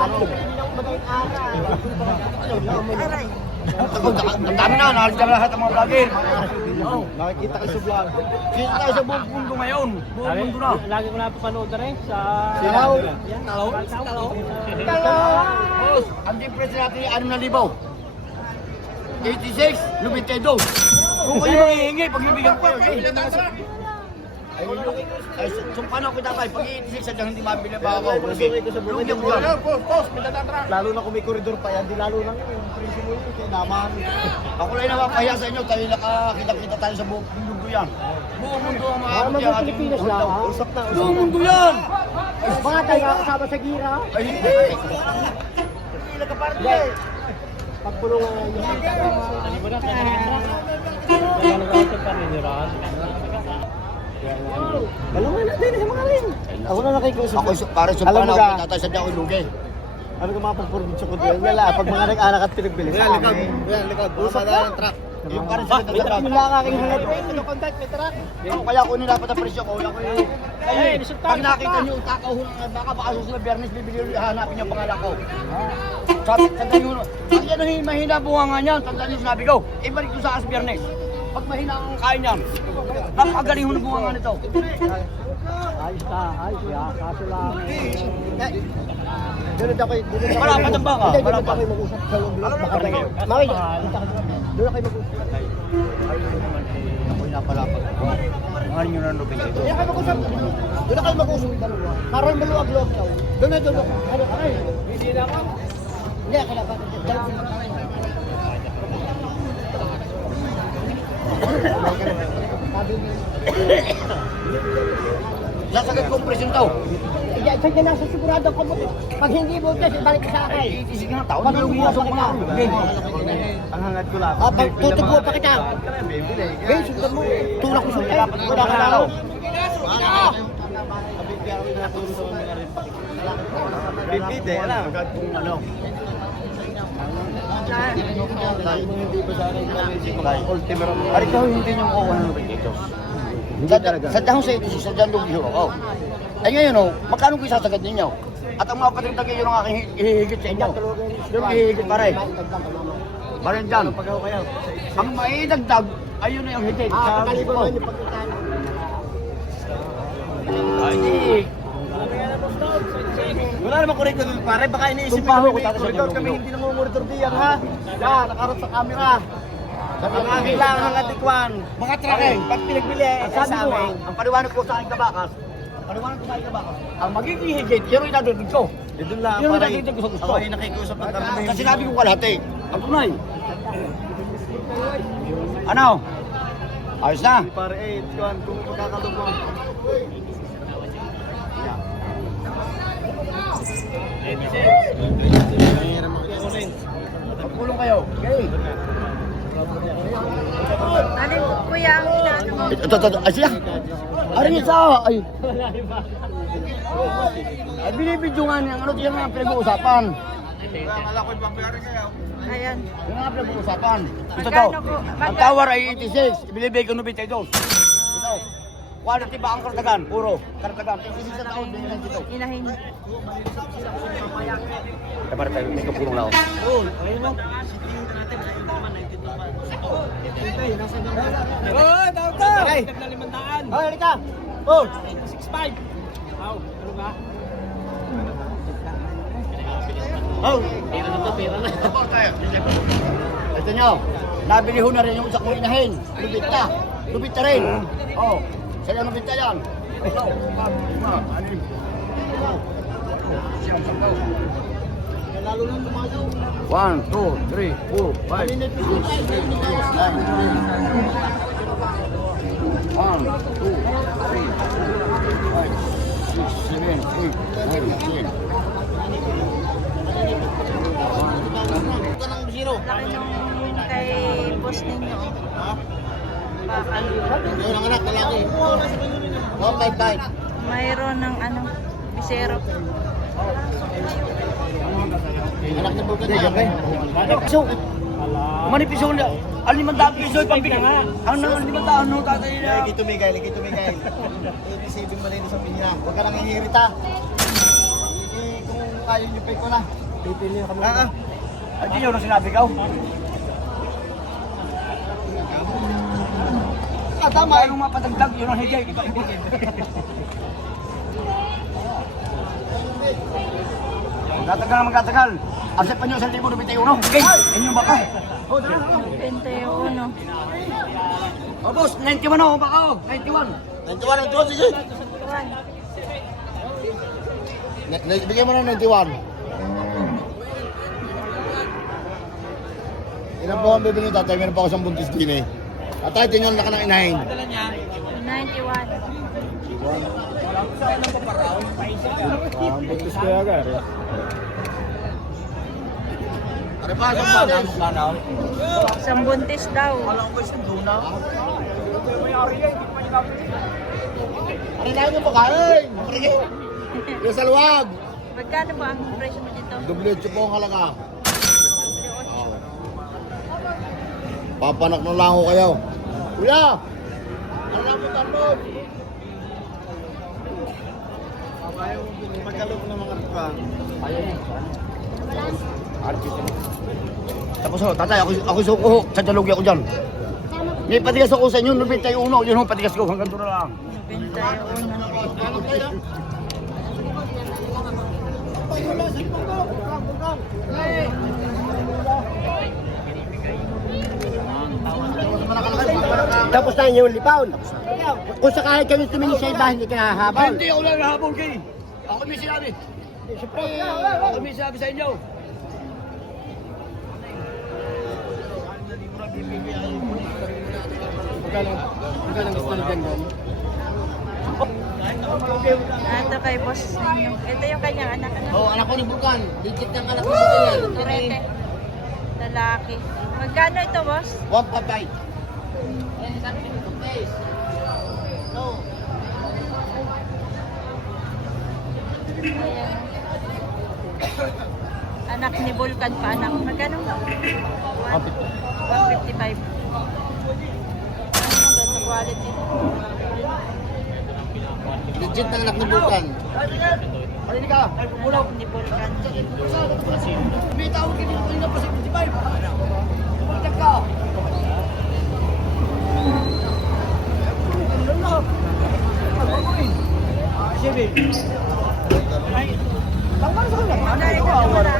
Aray. Ang dami na, nakakita na lahat ng mga vlogger. Nakikita kayo sa vlog. Kita tayo sa buong mundo ngayon. Buong mundo na. Lagi ko napapanood na rin sa... Silaw. Boss, ang difference natin ay 6,000. 86, 92. Kung kayo manghihingi, pag nabigyan ko kayo. Ay, sumpano kita tayo. Pag 86, sadyang hindi mabili ba ako. Lugyan ko yan. Lalo na kung may koridor pa yan, di lalo lang yung presyo mo yun, kaya naman. Ako lang napapahiya sa inyo, tayo nakakita-kita tayo sa buong mundo yan. Buong mundo ang mga Mga mga Pilipinas lang, ha? Usap na, usap buong na. mundo yan! Mga tayo kasama sa gira. Ay, hindi! Hindi nagkapartner eh! Pagpulungan yung Ano ba na? Kaya nag-auto pa rin yun, Ron. Balungan natin sa mga rin. Ako na nakikusap. Ako, para sa Alam mo panaw, ka, tatay sadya ko lugi. ano ka mapagpurbid sa kundi? Wala, pag mga nag-anak at pinagbilis sa amin. likod. Usap na. Yung para sa May truck nila ang aking hangat. May contact, may truck. Yung kaya ko nila ang presyo ko, wala ko yung... Pag nakita nyo, kakauhulan na baka susunod Bernes, bibili hanapin yung pangalan ko. Tandaan nyo, kasi ano yung mahina bunga nga niyan, tandaan nyo sinabi ko, ibalik ko sa Bernes. Pag mahina ang kain niyan, napakagaling ho na bunga nga nito. Ayos na, ayos ya. Kaso lang. Doon ako, Wala pa ng baka, Hindi, wala doon pa. ako mag-usap sa loob. Ano na Baka kayo? Mami, doon ako mag-usap. Ako'y napalapag ko. Mahal nyo na lupin ito. Doon ako mag-usap. Doon ako mag-usap. Parang maluwag-luwag daw. Doon na, doon ako. Ano, ay. Hindi na ako. Hindi, ako na ba? Sabi niya. Sasagad kong presyon to. Saan ka nasa sigurado ko mo? Pag hindi mo kasi balik sa akin. Ay, itisig nga taon. Pag hindi mo sa Ang hangat ko lang. Ah, tutubo pa kita. Ben, sundan mo. Tulak ko sa wala ka na. Bibide, alam. Kung ano. Hindi ba sa akin kami ultimo ron. Ari ka hindi nyo makukuha ng lupin dito. Hindi talaga. Sa dahon sa itisig, sa dahon lugi ako. Ay ngayon o, magkano ko isasagad ninyo? At ang mga patingtagay yun ang aking hihigit sa inyo. Yung hihigit pare. Barin dyan. Ang maidagdag, ayun na yung higit. Ah, kakalibo mo yung pagkakaan. Ay, di. Wala naman koridor doon pare, baka iniisip Tumpaho ko ko, may tapos koridor sabihin kami mo. hindi namumonitor diyan ha. Yan, nakarot sa camera. Ang aking lang ang atikwan. Mga trake, Pag pinagbili, ang sabi sa ko, amin. ang paliwanag ko sa aking kabakas, ang paliwanag ko sa aking kabakas, ang magiging higit, yun yung idadagdag ko. Eh, doon lang Yun ang pare. nakikita ko sa gusto. Ako ay nakikusap ng karami. Kasi sinabi ko kalahati. Ang tunay. Ano? Ayos na. Hindi pare, kuan kung pagkakalubong. Pagpulong kayo. Okay. Ano yung kuya ang inaano mo? Ito. Ay siya. Aring isa. Ay. Ay, binibidyo nga niya. Ano diyan nga pinag-uusapan? Ayan. Yung nga pinag-uusapan. Ito to. Magkano po? Ang tower ay 86. Ibinibigay ko 92. Ito. Quality ba ang kartagan? Puro. Kartagan. 86 na taon. Binigyan dito. Inahin. Kaya para tayo may kapulong na ako. Oh, tawag ka! Okay. Dagdag na 500. Oh, halika. Oh. 6.5. Aw, ano ba? Oh. Pera na to, pera na. Ito nyo. Nabili ho na rin yung isa kong inahin. Lubit na. Lubit na rin. Oh. Sa'yo lubit na yan. Ito. Anim. Siyam, sampo. Lalo lang tumayo. 1, 2, 3, 4, 5, 6, 7, 8, 9, 10. 1, 2, 3, 4, 5, 6, 7, 8, 9, 10. Laki nung kay boss ninyo. Bakal. Yun ang anak, lalaki. 155. Mayroon ng ano, bisero. Anak ni Bulgan na. Piso. Manipis yun. Alimandaan piso yung pambili. Ang alimandaan nung tatay na. Lagi tumigay. Ibisibing mo na yun sa pinya. Huwag ka nang hihirita. Kung kaya yung pay ko na. Pipili kami. Ay, di nyo na sinabi ka. Tama. Ayaw mapadagdag, yun ang higay. Magkatagal na magkatagal. Asip pa nyo 1,091. Okay, inyong baka. Oh, dala. 21. Oh, boss, 91 oh, baka oh. 91. 91 ang tuwa, sige. 21. Bigyan mo na 91. Ilan po ang bibili tatay? Meron pa ako isang buntis din eh. Tatay, tingnan na ka ng inahin. 91. Buntis ko yaga. Ano pa? Isang banaw? Isang buntis daw. Alam ko isang duna. Ano na yung pagkain? Yung saluwag. Magkano po ang presyo mo dito? Dubletso po ang halaga. Papanak na lang ako kayo. Kuya! Ano lang po tanong? Magkalok ng mga rika. Tapos oh, tatay, ako suko sa dialogi ako dyan. May patigas ako sa inyo, 91, yun ang patigas ko, hanggang doon na lang. 91. Tapos na yung lipaw. Kung sakali kami tumingin sa iba, hindi ka hahabol. Hindi ako lang nahabol kay. Ako may sinabi. Ako may sinabi sa inyo. Magkano gusto ni Gandon? Ito kay boss ninyo. Ito yung kanyang anak. Oh, anak ko ni Bukan. Digit ng anak ko sa kanya. Turete. Lalaki. Magkano ito, boss? 1.5. Ayan. Anak ni Vulcan pa anak. Magkano? 155. Ganda quality. Legit ng anak ni Bukan. Halika ka, ay pumulaw. Ni Vulcan. May tawag ka dito kanina pa sa 55. Pumunta ka. Doble 8. Malaga pala.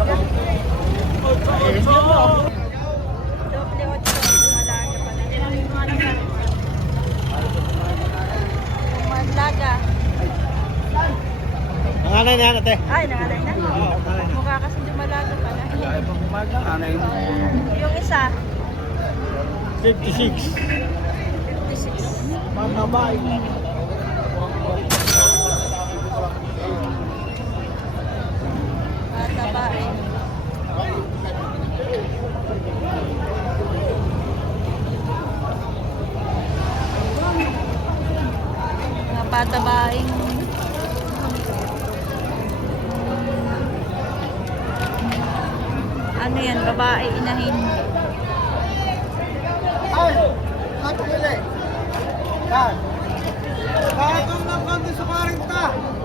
Malaga. Nanganay na yan, ate. Ay, nangalay na. Mukha kasi dumalaga pala. Yung isa, 56. 56. Mamabay. Matabain. Mga patabain. Ano yan? Babae, inahin. Ay! Ano pili? Yan. Patong ng konti sa 40.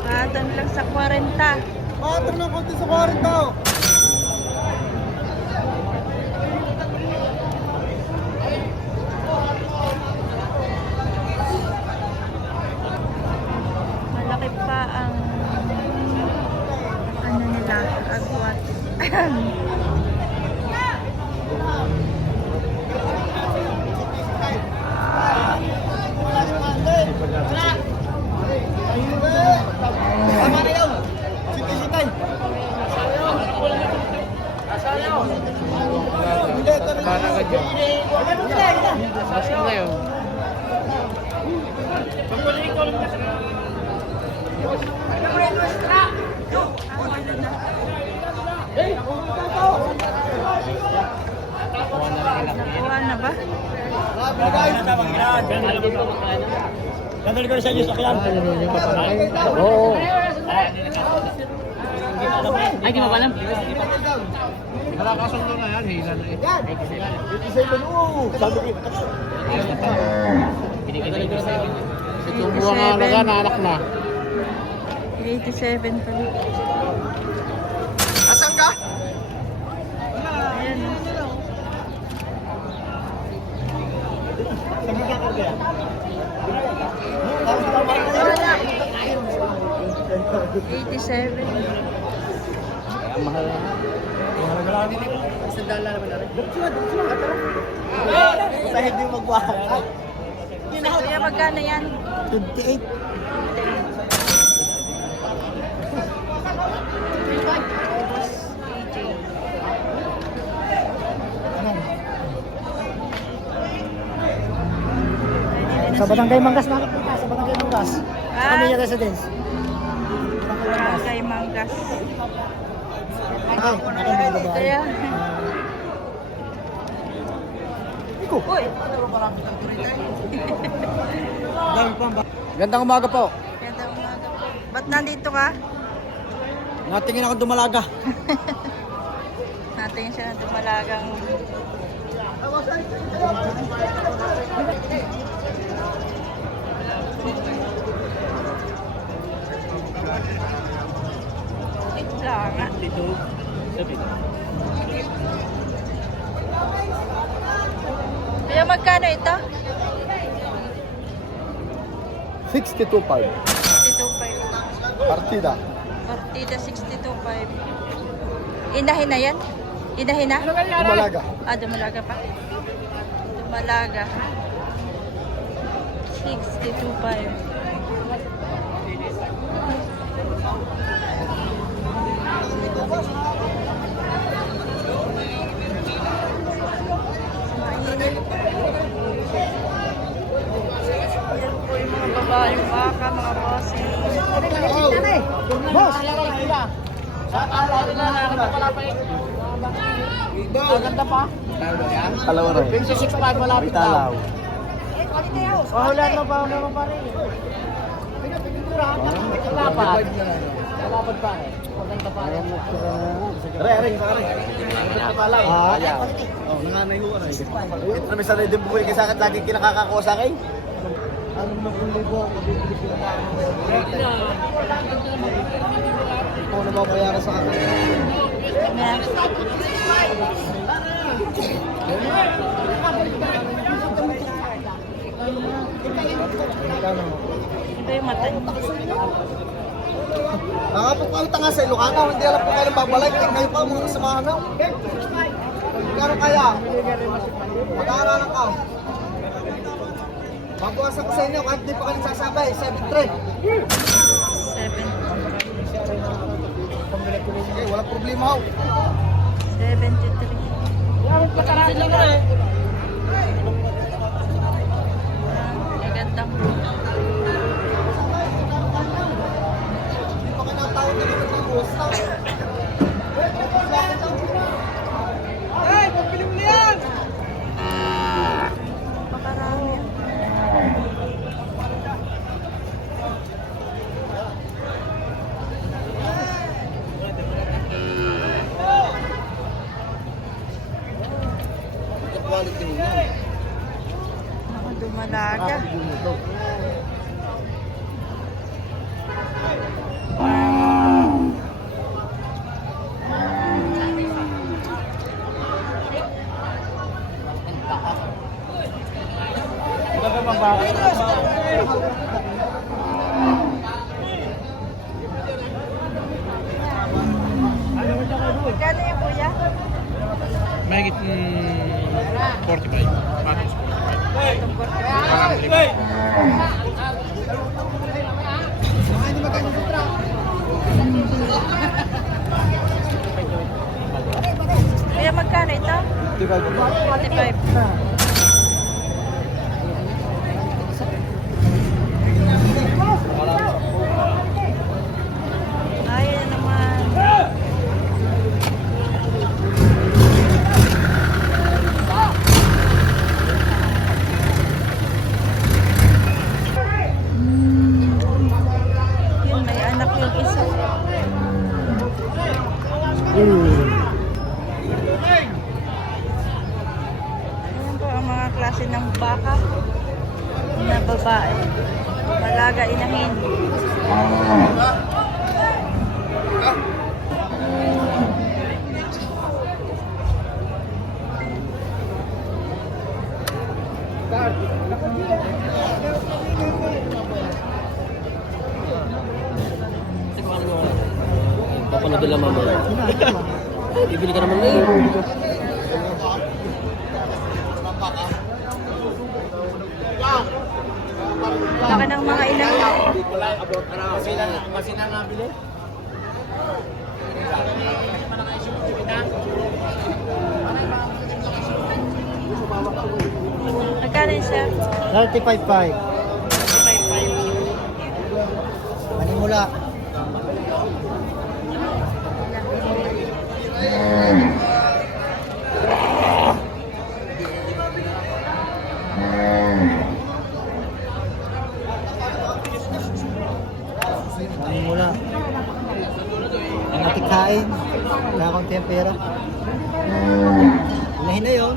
Patong lang sa 40. Patong ng konti sa 40. Malaki pa ang ano nila, agwat. Tama na yun. Sitay. Nakuha na ba? Dadali ko na sa inyo sa kyan. Oo. Ay, di mo ba alam? Wala kasundo na yan, hila na eh. Sabi ko, Binigay ko sa itong buwang alaga na anak na. 87 pa. 87. Kaya mahal na. Sandala naman na rin. Sa hindi magwahal. Kuya, magkano yan? 28. Boss AJ. Sa Barangay Manggas na punta, sa Barangay Manggas. Sa kami yung residence. Barangay Manggas. Ay, Kaya, Iko. uy, Gandang umaga po. ganda umaga po. Ba't nandito ka? Natingin ako dumalaga. Natin siya na dumalagang. Wala nga. Kaya magkano ito? 62.5. 62.5. Partida. Partida 62.5. Inahin na yan? Inahin na? Dumalaga. Ah, dumalaga pa? Dumalaga. 62.5. Yan po yung mga babaeng baka, mga bossing. Boss! Ganda pa. Talaw rin. 26.5 malapit Talaw. Pahulan mo pa rin. Lapad. Lapad pa rin. Maganda pa rin. Ring, pare. Ah, oh, nanganay ko rin. Ito may sanay din buhay kasi sakit lagi kinakakakuha sa akin. Ano na kung libo ako, bibili ko na Ito na mabayaran sa akin. Yan. Iba yung mata niya. Nakapagpalta nga sa Ilocano, hindi alam kung kailan babalik. Kayo pa mga kasamahan na. Gano'n kaya? Mag-aaralan ka. Babawasan ko sa inyo, kahit di pa kayo sasabay, 7-3. 7. Sige, walang problema ho. 73. Gagandang Hindi pa kayo natawag na naman ng gusto. pakarami yan. Quality nyo. Mga dumalaga. Magkano yung kuya? Mahigit 45. Patos 45. Kuya, magkano ito? 45. Ayan naman. Yun, may anak yung isa. Ayan po ang mga klase ng baka na babae. Malaga, inahin. bibili naman mo. Bibili ka naman ngayon. Laki ng mga inahin. Masina nga bili. Magkano yun, sir? 35.5. Manimula. Manimula. Ang atikain. Wala akong tempera. Hinahin na yun.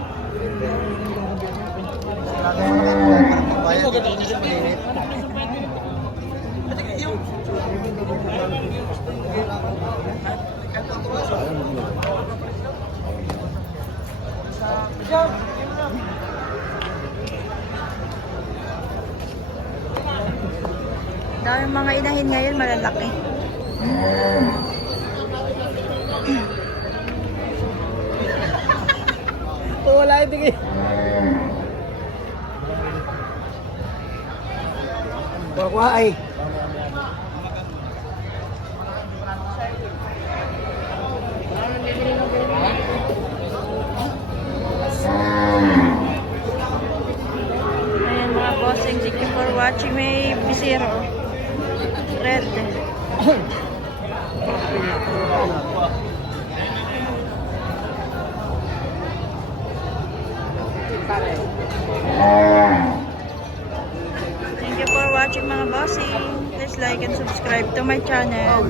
Dami mga inahin ngayon, malalaki. Wala ito eh. Porkway. Ayan mga bossing, thank you for watching. May bisiro. Red. Thank you for watching mga bossing. Please like and subscribe to my channel.